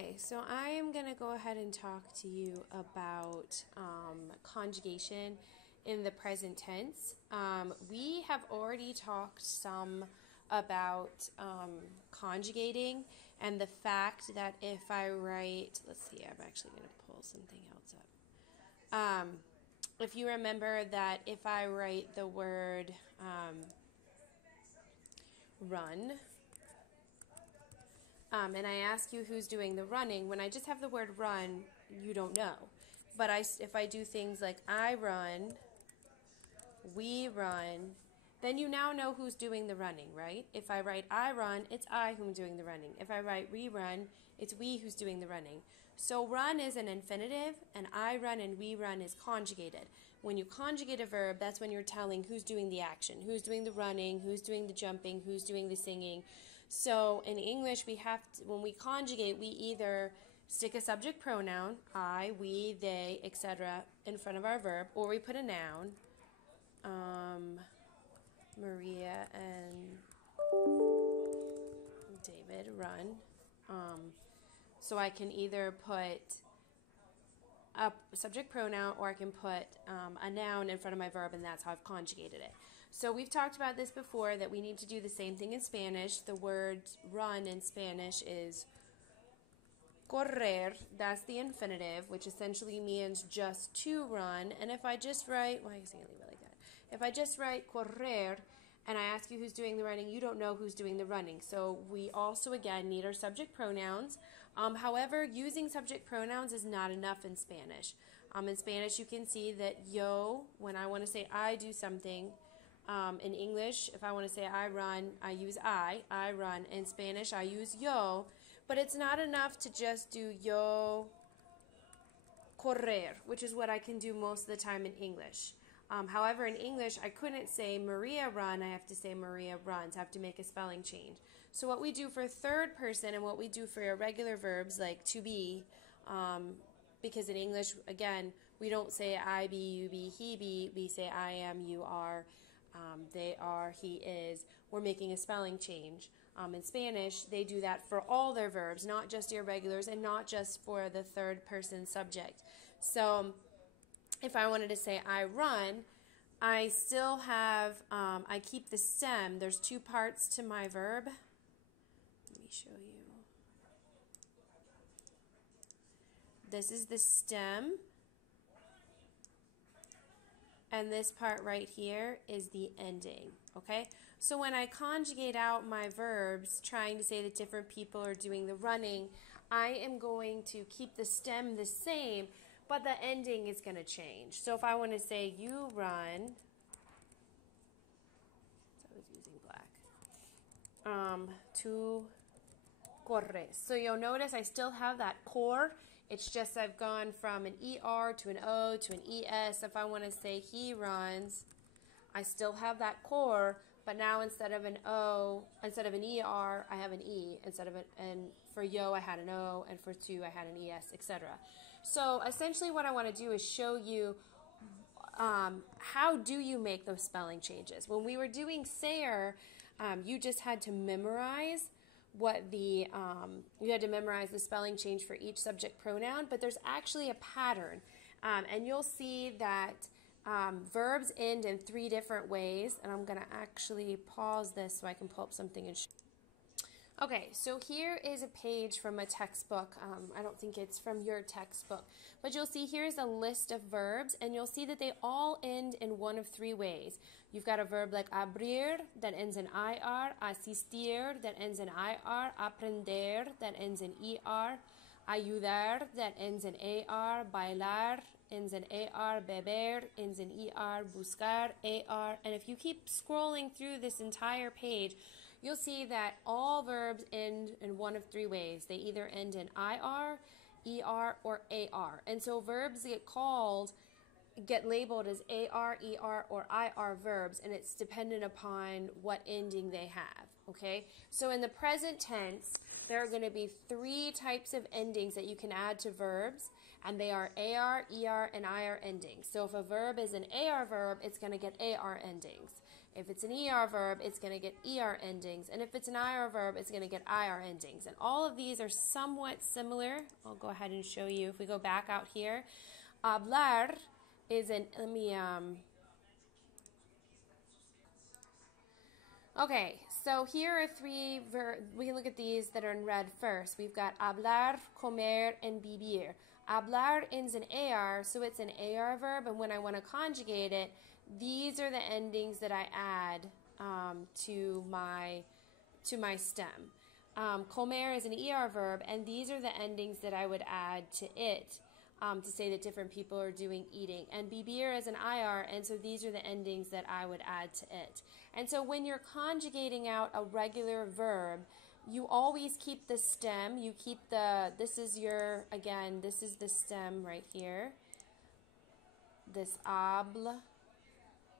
Okay, so I am going to go ahead and talk to you about conjugation in the present tense. We have already talked some about conjugating and the fact that if I write, let's see, I'm actually going to pull something else up. If you remember that if I write the word run, and I ask you who's doing the running, when I just have the word run, you don't know. But if I do things like I run, we run, then you now know who's doing the running, right? If I write I run, it's I who's doing the running. If I write we run, it's we who's doing the running. So run is an infinitive, and I run and we run is conjugated. When you conjugate a verb, that's when you're telling who's doing the action, who's doing the running, who's doing the jumping, who's doing the singing. So in English, we have to, when we conjugate, we either stick a subject pronoun, I, we, they, etc., in front of our verb, or we put a noun, Maria and David run. So I can either put a subject pronoun or I can put a noun in front of my verb, and that's how I've conjugated it. So we've talked about this before, that we need to do the same thing in Spanish. The word run in Spanish is correr. That's the infinitive, which essentially means just to run. And if I just write, well, I guess I can leave it like that. If I just write correr and I ask you who's doing the running, you don't know who's doing the running. So we also, again, need our subject pronouns. However, using subject pronouns is not enough in Spanish. In Spanish, you can see that yo, when I want to say I do something, in English, if I want to say I run, I use I run. In Spanish, I use yo, but it's not enough to just do yo correr, which is what I can do most of the time in English. However, in English, I couldn't say Maria run, I have to say Maria runs. I have to make a spelling change. So what we do for third person and what we do for irregular verbs like to be, because in English, again, we don't say I be, you be, he be, we say I am, you are, they are, he is. We're making a spelling change. In Spanish, they do that for all their verbs, not just irregulars and not just for the third person subject. So if I wanted to say I run, I still have, I keep the stem. There's two parts to my verb. Let me show you. This is the stem. And this part right here is the ending, okay? So when I conjugate out my verbs, trying to say that different people are doing the running, I am going to keep the stem the same, but the ending is going to change. So if I want to say you run, so I was using black, tu corres. So you'll notice I still have that core. It's just I've gone from an ER to an O to an ES. If I want to say he runs, I still have that core, but now instead of an O, instead of an ER, I have an E. Instead of and for yo, I had an O, and for tu, I had an ES, etc. So essentially what I want to do is show you how do you make those spelling changes. When we were doing sayer, you just had to memorize what the, you had to memorize the spelling change for each subject pronoun, but there's actually a pattern. And you'll see that verbs end in 3 different ways, and I'm going to actually pause this so I can pull up something and show. Okay, so here is a page from a textbook. I don't think it's from your textbook, but you'll see here's a list of verbs, and you'll see that they all end in one of 3 ways. You've got a verb like abrir that ends in IR, asistir that ends in IR, aprender that ends in ER, ayudar that ends in AR, bailar ends in AR, beber ends in ER, buscar, AR, and if you keep scrolling through this entire page, you'll see that all verbs end in one of 3 ways. They either end in IR, ER, or AR. And so verbs get labeled as AR, ER, or IR verbs, and it's dependent upon what ending they have, okay? So in the present tense, there are going to be 3 types of endings that you can add to verbs, and they are AR, ER, and IR endings. So if a verb is an AR verb, it's going to get AR endings. If it's an ER verb, it's going to get ER endings. And if it's an IR verb, it's going to get IR endings. And all of these are somewhat similar. I'll go ahead and show you. If we go back out here, hablar is an, okay, so here are three verbs. We can look at these that are in red first. We've got hablar, comer, and vivir. Hablar ends in AR, so it's an AR verb, and when I want to conjugate it, these are the endings that I add to my stem. Comer is an ER verb, and these are the endings that I would add to it to say that different people are doing eating. And vivir is an IR, and so these are the endings that I would add to it. And so when you're conjugating out a regular verb, you always keep the stem. You keep this is the stem right here. This habl.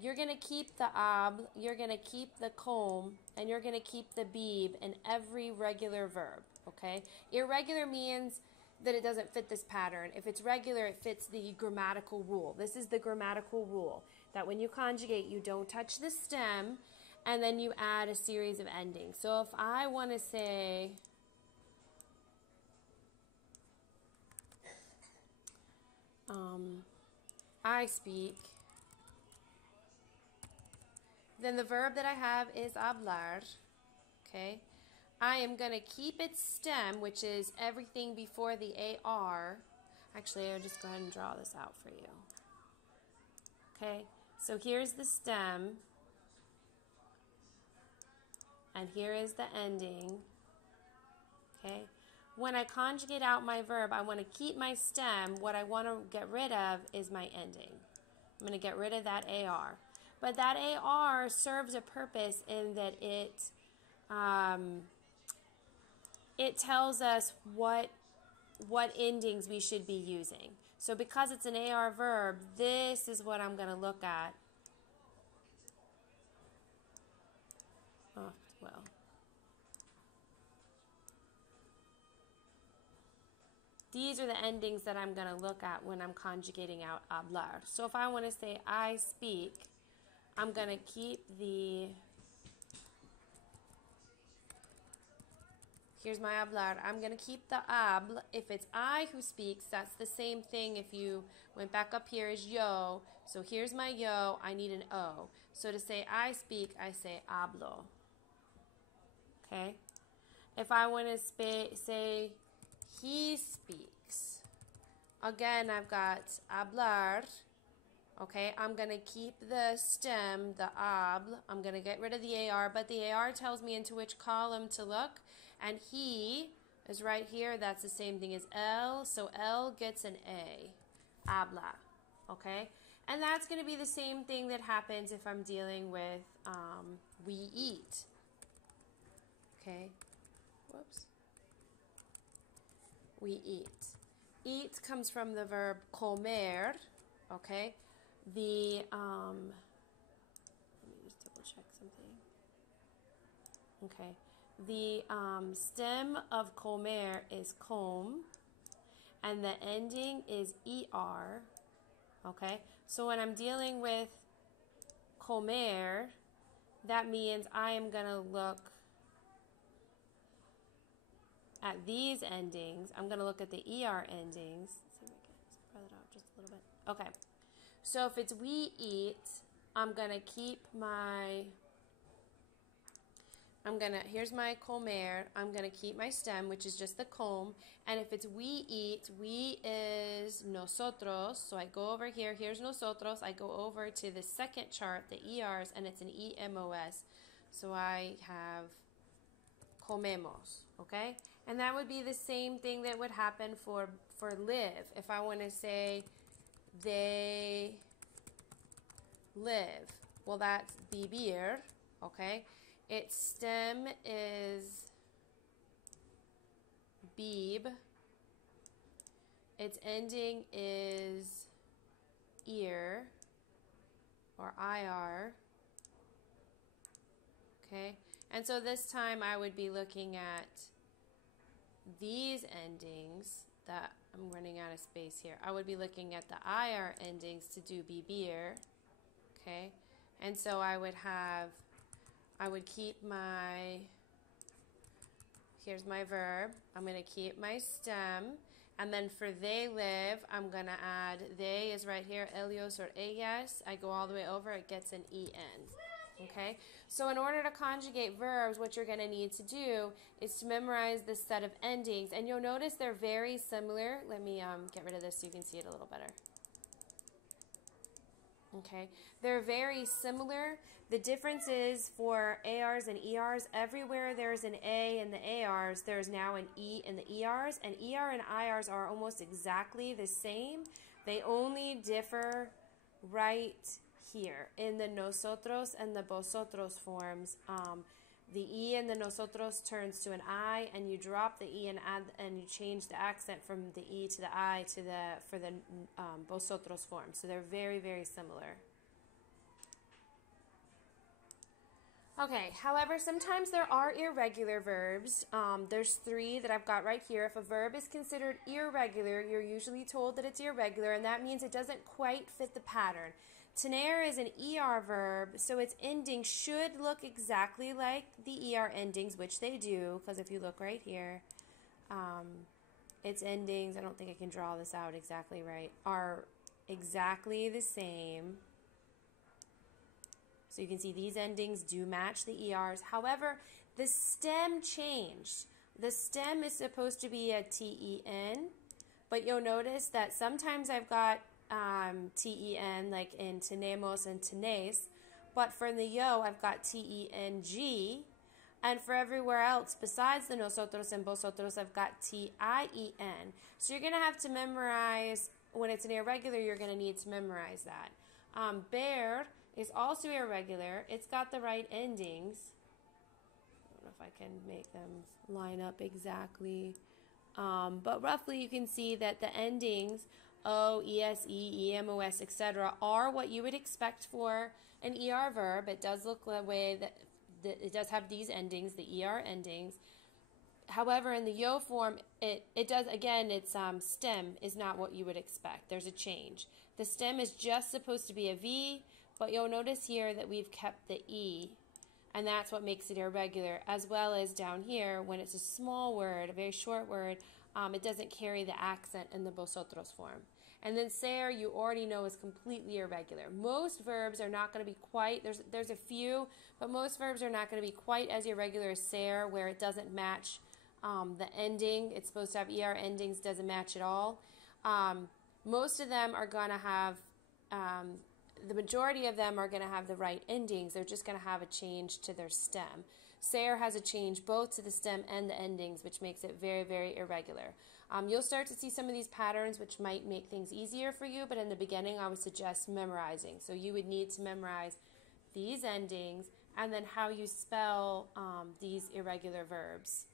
You're going to keep the habl, you're going to keep the com, and you're going to keep the bib in every regular verb, okay? Irregular means that it doesn't fit this pattern. If it's regular, it fits the grammatical rule. This is the grammatical rule, that when you conjugate, you don't touch the stem, and then you add a series of endings. So if I want to say, I speak, then the verb that I have is hablar, okay? I am going to keep its stem, which is everything before the AR. Actually, I'll just go ahead and draw this out for you. Okay, so here's the stem, and here is the ending, okay? When I conjugate out my verb, I want to keep my stem. What I want to get rid of is my ending. I'm going to get rid of that AR. But that AR serves a purpose in that it tells us what endings we should be using. So because it's an AR verb, this is what I'm going to look at. Oh, well. These are the endings that I'm going to look at when I'm conjugating out hablar. So if I want to say I speak, I'm going to keep here's my hablar. I'm going to keep the habl. If it's I who speaks, that's the same thing if you went back up here as yo. So here's my yo. I need an O. So to say I speak, I say hablo. Okay? If I want to say he speaks, again, I've got hablar. Okay, I'm going to keep the stem, the habl. I'm going to get rid of the AR, but the AR tells me into which column to look. And he is right here. That's the same thing as L. So L gets an A. Habla. Okay? And that's going to be the same thing that happens if I'm dealing with we eat. Okay? Whoops. We eat. Eat comes from the verb comer. Okay? Let me just double check something. Okay. The stem of comer is com, and the ending is ER, okay? So when I'm dealing with comer, that means I am going to look at these endings. I'm going to look at the ER endings. Let's see if I can spread it out just a little bit. Okay. So if it's we eat, I'm going to keep my... here's my comer, I'm going to keep my stem, which is just the com, and if it's we eat, we is nosotros, so I go over here, here's nosotros, I go over to the second chart, the ERs, and it's an EMOS, so I have comemos, okay? And that would be the same thing that would happen for live. If I want to say they live, well, that's vivir, okay? Its stem is bib. Its ending is ear or IR. Okay? And so this time I would be looking at these endings that I'm running out of space here. I would be looking at the IR endings to do bibir. Okay? And so I would keep my, here's my verb. I'm going to keep my stem. And then for they live, I'm going to add, they is right here, ellos or ellas. I go all the way over, it gets an en. Okay? So in order to conjugate verbs, what you're going to need to do is to memorize this set of endings. And you'll notice they're very similar. Let me get rid of this so you can see it a little better. Okay, they're very similar. The difference is for ARs and ERs, everywhere there's an A in the ARs, there's now an E in the ERs, and ER and IRs are almost exactly the same. They only differ right here in the nosotros and the vosotros forms. The E in the nosotros turns to an I, and you drop the E and add, and you change the accent from the E to the I to for the vosotros form. So they're very, very similar. Okay, however, sometimes there are irregular verbs. There's 3 that I've got right here. If a verb is considered irregular, you're usually told that it's irregular, and that means it doesn't quite fit the pattern. Tener is an ER verb, so its ending should look exactly like the ER endings, which they do, because if you look right here, its endings, I don't think I can draw this out exactly right, are exactly the same. So you can see these endings do match the ERs. However, the stem changed. The stem is supposed to be a TEN, but you'll notice that sometimes I've got TEN, like in tenemos and tenéis, but for the yo, I've got TENG, and for everywhere else besides the nosotros and vosotros, I've got TIEN. So you're going to have to memorize, when it's an irregular, you're going to need to memorize that. Ver is also irregular. It's got the right endings. I don't know if I can make them line up exactly, but roughly you can see that the endings O, ESE, EMOS, etc. are what you would expect for an ER verb. It does look the way that it does have these endings, the ER endings. However, in the yo form, it does, again, its stem is not what you would expect. There's a change. The stem is just supposed to be a V, but you'll notice here that we've kept the E, and that's what makes it irregular, as well as down here, when it's a small word, a very short word, it doesn't carry the accent in the vosotros form. And then ser, you already know, is completely irregular. Most verbs are not going to be quite, there's a few, but most verbs are not going to be quite as irregular as ser, where it doesn't match the ending. It's supposed to have ER endings, doesn't match at all. Most of them are going to have, the majority of them are going to have the right endings. They're just going to have a change to their stem. Ser has a change both to the stem and the endings, which makes it very, very irregular. You'll start to see some of these patterns, which might make things easier for you, but in the beginning I would suggest memorizing. So you would need to memorize these endings and then how you spell these irregular verbs.